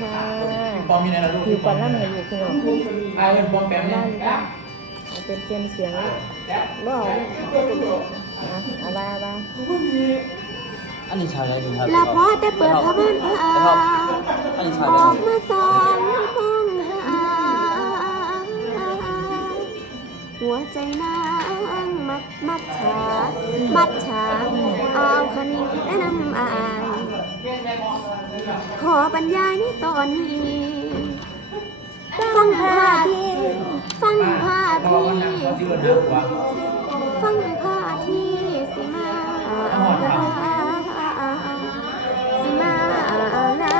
ค่ะปอมอยู่ในระลูกผิวก่อนล่ำให้อยู่พี่น้องไอ้เงินปอมแปมเนี่ยเอาเป็นเตรียมเสียงบ่เอาเนี่ยนะเอาบ้าบ้าอันนี้ชายอะไรดีครับละพอแต่เปิดผ้าม่านผ้าอันนี้ชายออะไรอกมาสองน้ำมองหาหัวใจนางมัดมัดฉามัดฉาเอาคันนี้แนะนำอาย ขอบรรยายในตอนนี้ ฟังพาทีฟังพาทีกันนะเขาทีฟังพาทีสิมาสิมาลา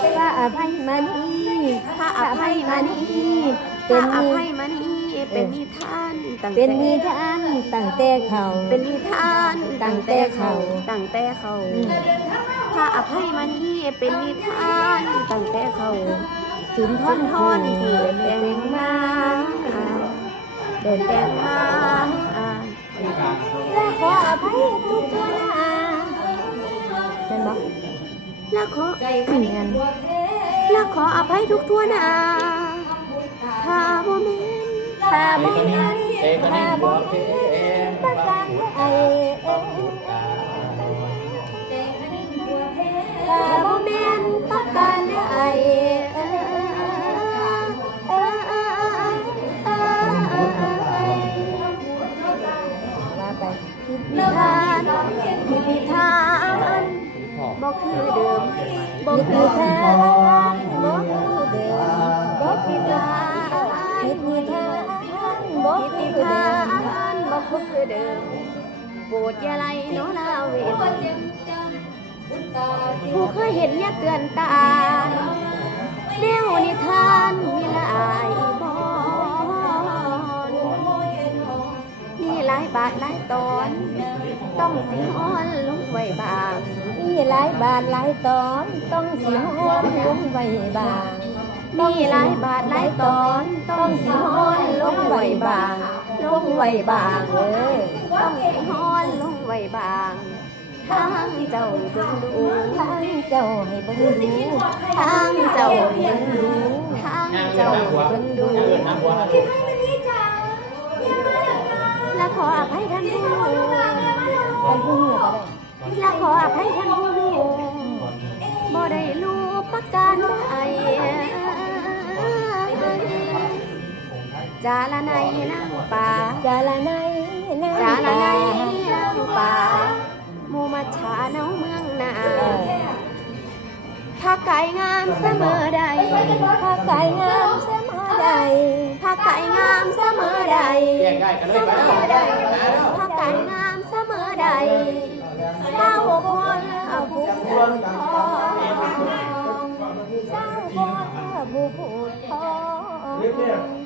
พระอภัยมานีพระอภัยมานีเป็นอภัยมานี เป็นนิทานตั้งเป็นแต่นิทานตั้งแต่เขาเป็นนิทานตั้งแต่เขาตั้งแต่เขาอืมพระอภัยมานีเป็นนิทานตั้งแต่เขาสุนทท่อรนทท่ออนนที่ที่แต่แต่งงมามาเดินแต่งมาและขออภัยทุกชั่วนาเป็นบ่และขอขึ้นเงินและขออภัยทุกทั่วหน้าถ้าบ่แม่ นถ้าเอ้บ่คนนี้นั้นเอ้คนนี้ถ้าบ่วเพมประกันไอเอ้ถ้าบ่บ่แม่นประกันไอ้เอ้เอ้เอ้เอ้ว่าไปนิทานนิทานบ่คือเดิมบ่คิดคืนิอท คือเดิมโปรดอย่าไล่น้อลาเวทผู้เคยเห็นอย่าเตือนตาแนวนิทานมีหลายบอนมีหลายบาทหลายตอน ต้องสิฮ้อนลงไว้บางมีหลายบาทหลายตอน ต้องสิห้อนลงไว้บางมีหลายบาทหลายตอน ต้องสิฮ้อนลงไว้บาง ลงไว้บางเออต้องสิฮ้อนลงไว้บางทางเจ้าเบิ่งดูทางเจ้าให้เบิ่งดูทางเจ้าเบิ่งดูทางย่างเงินเจ้าหาหัวเบิ่งดูย่างเงินหาหัวนะลูกและขออภัยท่านผู้ท่านผู้เหนือก็ได้และขออภัยท่านผู้บ่ได้รู้ประการใด จาละในนั่งป่าจาละในนาจาละในนั่งป่าหมูมัจฉาเนาเมืองนาถ้าไก่งามเสมอใดภาคไก่งามเสมอใดถ้าไก่งามเสมอใดแยกได้กันเลยไปแล้วนะแล้วถ้าไก่งามเสมอใดเจ้าคนเอาผู้คนทองเจ้าพ่อบูพูดทอง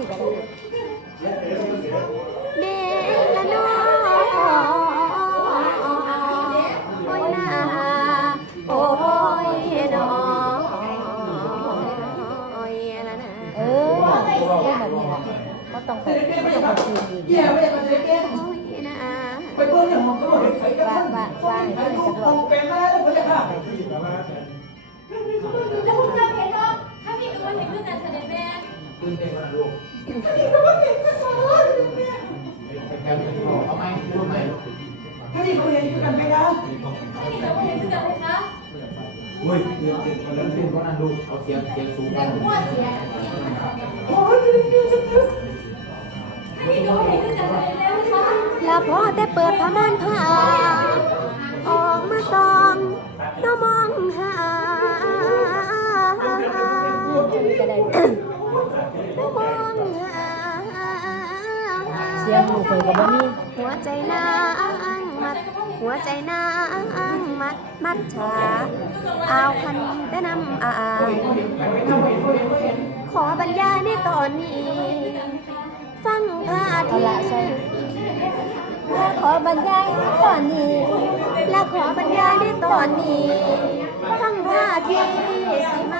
สิกะได้เดละนอโอ้ยนาโอ้ยนอโอ้ยละนาเออเออแบบนี้ล่ะก็ต้องไปต้องไปคืนอีกโอ้ยนาว่าว่าว่าให้เพิ่นจักรอบแล้วคุณจะเห็นว่าถ้ามีตัวเห็นเรื่องการเสด็จแม่ขึ้นเองมาลูก เป็นการเป็นของเอาไหมพูดไหมถ้ามีตัวเห็นเรื่องการไหมคะเฮ้ยเดี๋ยวเดี๋ยวคนนั้นเป็นคนนั้นลูกเอาเสียงเสียงสูงแต่กันหัวเสียถ้ามีตัวเห็นเรื่องการเสด็จแม่คะละพอแต่เปิดผ้าม่านผ้าออกมาส่องน้อมองหาจะได้น้อมองหา เสียงลูกข่อยก็บ่มีหัวใจนางมัด หัวใจนางมัด มัดฉาเอาคันแต่นำอายขอบรรยายในตอนนี้ ฟังพาเอาทีละใช่และขอบรรยายตอนนี้และขอบรรยายในตอนนี้ ฟังพาทีสิมา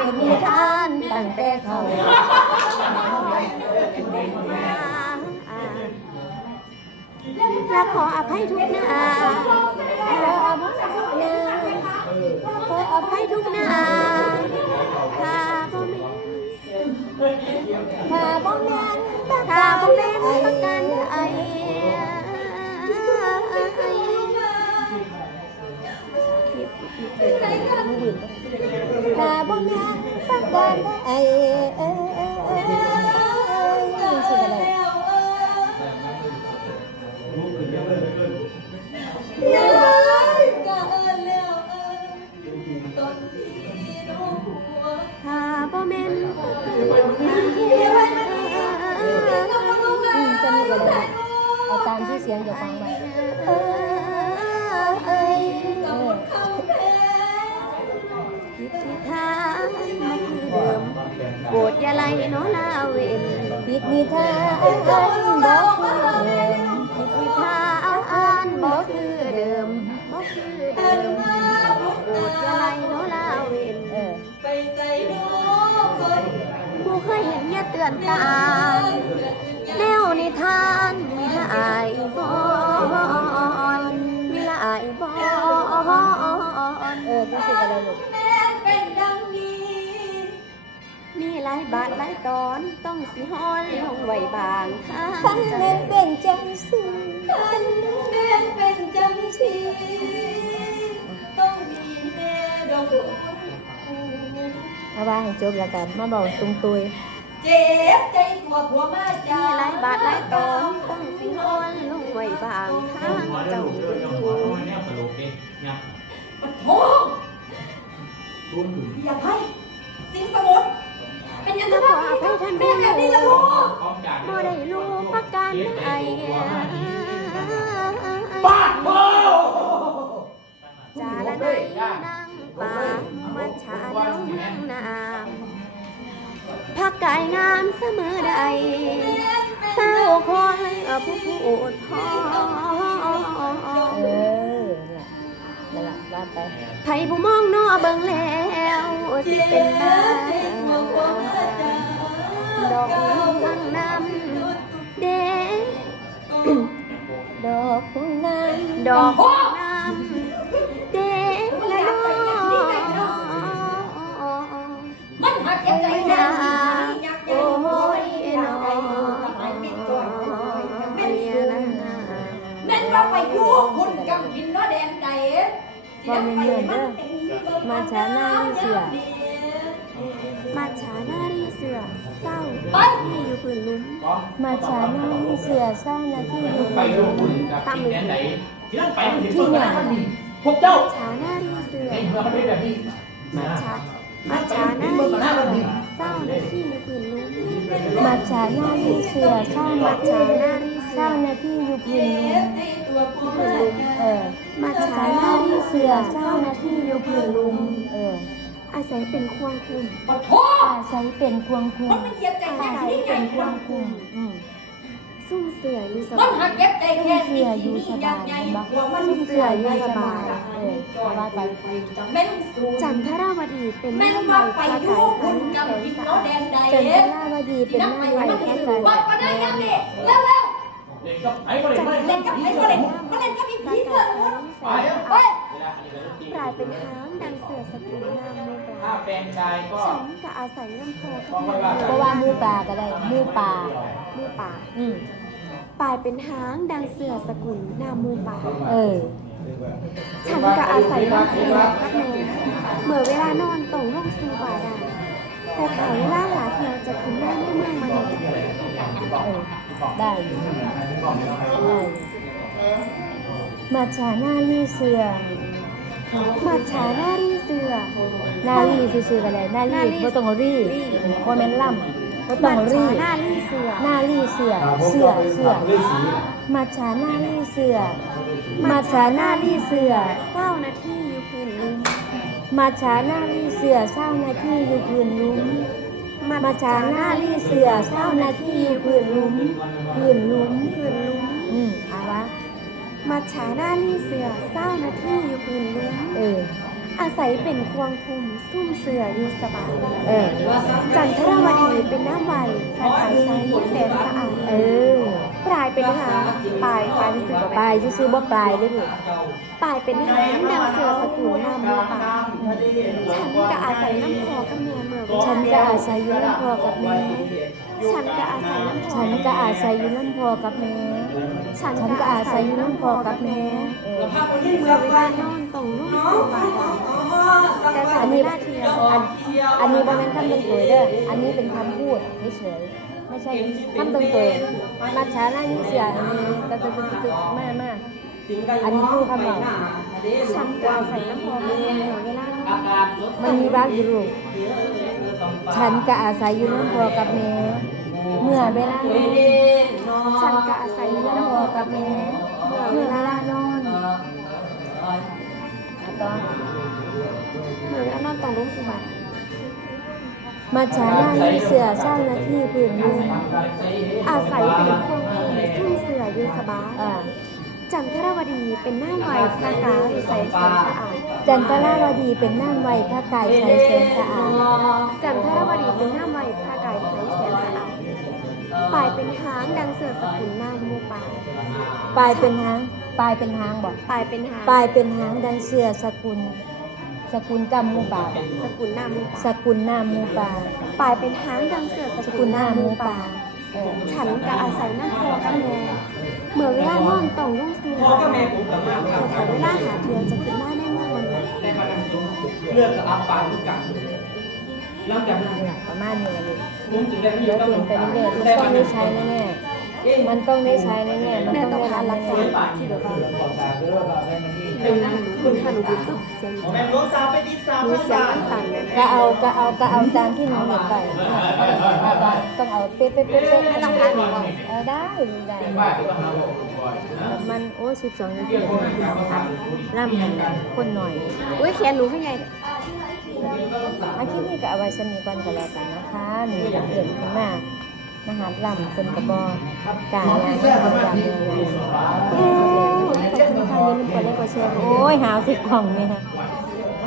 ป็นนิทานตั้งแต่เขาและขออภัยทุกหนาขออภัยทุกนาขออภัยทุกหน้าถ้าบ่แม่นถ้าบ่แม่นถ้าบ่แม่นประกันใด ป ยเห็นอย่าเตือนตาแนวนิทานมีละอายบ่มีละอายบ่เออที่สิก็ได้ลูกมีหลายบาทหลายตอนต้องสิฮ้อนลงไว้บางทางฉันเล่นเป็นจังสิเอาว่าให้จบแล้วกันมาบอกตรงตุย เจ็บใจตัวผัวมาจ้ามีหลายบาทหลายตอนต้องสิฮ้อนลงไว้บางทางเจ้าเป็นผู้โอ้อย่าให้สิงสมุทรเป็นยังไงขอบ้างอภัยท่านแม่ผู้แบบนี้ละลูกบ่ได้รู้ประการใดบ้าโอ้จาละในนางป่ามัชชาเนาเมืองนาม พักกายงามเสมอใดเศร้าคนผู้พูดพอเออนั่นล่ะนั่นล่ะว่าไปไผผู้มองนอเบิ่งแล้วสิเป็นบ้าดอกลังน้ำเด็ดอกคุณนางดอกาไปอยู่คุณกำกินเนาะแดนใดสิได้ไปมันเป็นมาช้าหน้าเสือมาช้าหน้ารีเสือเศร้าที่อยู่พื้นลุ่มมาช้าหน้าเสือสร้าน้าที่อยู่ไปดูบุญกับที่แดนไหนที่นั่นไปถึงตัวนั้นมีพวกเจ้าช้าหน้ารีเสือไอ้เพื่อนไปแบบนี้มาชามาช้าหน้ารีเสือเศร้าหน้าที่อยู่พื้นลุ่มมาช้าหน้าเสือสร้ามาน้าหน้ารีเสืสร้าน้าที่อยู่พื้นดิน ตัวผัวพื้นมาลุมเออ มามาชาช้าหหน้าน้ารีเสืเสืออเศสร้าร้างหหน้าน้าที่ที่ออยู่ยู่พื้พื้นนลุ่ลุมมเออ อาศัยเป็นควงคุมปะโถอาศัยเป็นควงคุมมันมันเหยียบใจอาแน่ศัยที่ไงเป็นควงคุมอืมซุ่มเสืออยู่สมันบาหัยกเจ็บใจแค่เสืนี้ออยู่สบายใหญ่เห็นปะหัวมันซุ่มเสืออยู่สบายเออเอาว่าไปแม่นสูงจันทราวดีเป็นแม่แม่นใหว่าม่ไปพระอยู่กายคุสัณนแสกำงกินสะเนาะอาดแดนใดจันเอ๊ะทราวดีสิเป็นนับหไปน้าใหม่มันแค่คือใจ ว่าก็ได้ยังนี่เร็วเร็ว เด็กกับไอ้บริจันไม่ทเล่รานกับวไอ้ดีคนเล่นเป็นมันเล่นกับอีพระผีกาเสื้อยสันแสงสะเฮ้อายดเวลาอันนี้ก็ต้องตีกลายเป็นหางดังเสือสกุลนามมูปถ้าลาแปลงกายก็ฉันก็อาศัยลำโพงก็ค่อยว่าเพราะว่ามือปลาก็ได้มือปลามือป่าอืมปลายเป็นหางดังเสือสกุลนามหมูป่าเออฉันก็อาศัยน้ำพุกับแม่เมื่อเวลานอนต้องลงสู่บาดาล แต่ถ้าเวลาหาเทียวจะขึ้นมาในเมืองมนุษย์เออได้อยู่ได้มาชาหน้าลี่เสือมัจฉาหน้ารีเสือหน้าลี่ซื่อๆกันเลยหน้าหน้าลี่ลี่บ่ต้องเอารี่ลี่บ่แม่นล่ำบ่ต้องมัจเอาฉารี่หน้ารีเสือหน้าลี่เสือเสือเสือมาชาหน้าลี่เสือมาชาหน้าลี่เสือเก้านาที่ มาชาหน้าลี่เสือเศร้านาที่อยู่พื้นลุ้มมาชาหน้าลี่เสือเศร้านาที่อยู่พื้นลุ้มพื้นลุ้มพื้นลุ่มอืมอาวะมัจฉาหน้ารีเสือเศร้านาที่อยู่พื้นลุ่มเอออาศัยเป็นควงคุมซุ่มเสืออยู่สบายเออจันทรวดีเป็นหน้ำใบกระถางใสแสนสะอาดเออปลายเป็นหางปลายปลายที่สุดปลายซื่อๆบ่ปลายเด้อลูปลายเป็นหางดังเสือสกุลนามโมปา ฉันก็อาศัยน้ำพอกับแม่เมื่อวลาฉันก็อาศัยอยู่น้ำพอกับแม่ฉันก็อาศัยน้ำพอฉันก็อาศัยอยู่น้ำพอกับแม่ฉันก็อาศัยอยู่น้ำพอกับแม่เมื่อเวลานอนต้องลุ่มสู่บาดาลแต่ถ้าเทียวอันอันนี้บ่แม่นคำตรงตัวเด้ออันนี้เป็นคำพูดเฉยๆไม่ใช่คำตรงตัวมาช้าหน้ายิ่งเสียอันนี้ก็จะจะจะมากมาก อันนี้คือคำบอกฉันก็อาศัยน้ำพอกับแม่เมื่อเวลานอนมันมีบ้างอยู่ลูกฉันก็อาศัยอยู่น้ำพอกับแม่เมื่อเวลานอนฉันก็อาศัยอยู่น้ำพอกับแม่เมื่อเวลานอนอะต่อเมื่อเวลานอนต้องลุ่มสู่บาดาลมาช้าหน้ายิ่งเสือเศร้านาทีพื้นลุงอาศัยเป็นควงคุมซุ่มเสืออยู่สบายอ่า จันทรวดีเป็นหน้าไวพระกายใสแสนสะอาดจันทราวดีเป็นหน้ำไวพระกายใสเสนสะอาด จันทรวดีเป็นหน้าไหวพระกายใสแสนสะอาด ปลายเป็นหางดังเสือสกุลนามหมูปาปลายเป็นหาง ปลายเป็นหางบอกปลายเป็นหาง ปลายเป็นหางดังเสือสกุล สกุลกำมูปาบอกสกุลนามูป่ากุลหน้ามูปาปลายเป็นหางดังเสือสกุลหนาน้ามูปาฉันก็อาศัยนั่งคอกับแม่ เมื่อเวลานอนต้องลุ่งสู่บาดาลแต่ถ้าเวลาหาเทียวจะขึ้นมาในเมืองมนุษย์เลือกกับรับปากทุกกันหลังจากนั้นเนี่ยประมาณนี้แหละลูกผมจึงได้เดี๋ยวเตรียมไปเรื่อยๆมันต้องได้ใช้แน่ๆมันต้องได้ใช้แน่ๆมันแม่ต้ต้อองงได้หารับหลักแน่ฐานที่แบบว่า คุณถ้าหนูดูตึ๊บเสียงแม่รถตามไปที่สามหนูพันเสียงบาทมันต่างกันๆก็เอาก็เอาก็เอาตามที่หนูเห็นไปต้องเอาเป๊ะๆๆๆไม่ต้องพักหนูหรอกเออได้ได้บ้านต้องเอาบ่อยนะมันโอ้สิบสองนาทีครับล่ำคนหน่อยอุ้ยเขียนหนูขึ้นใหญ่อาคลิปนี้ก็เอาไว้สมีก่อนก็แล้วกันนะคะหนูจะเปลี่ยนขึ้นมามาหาล่ำคนกระบอกกาลาคนกระบอกเลยโอ้ยข อบคุณค่ะอย่าลืมกดไลค์กดแชร์โอ้ยหาวสิกล่องเนี่ย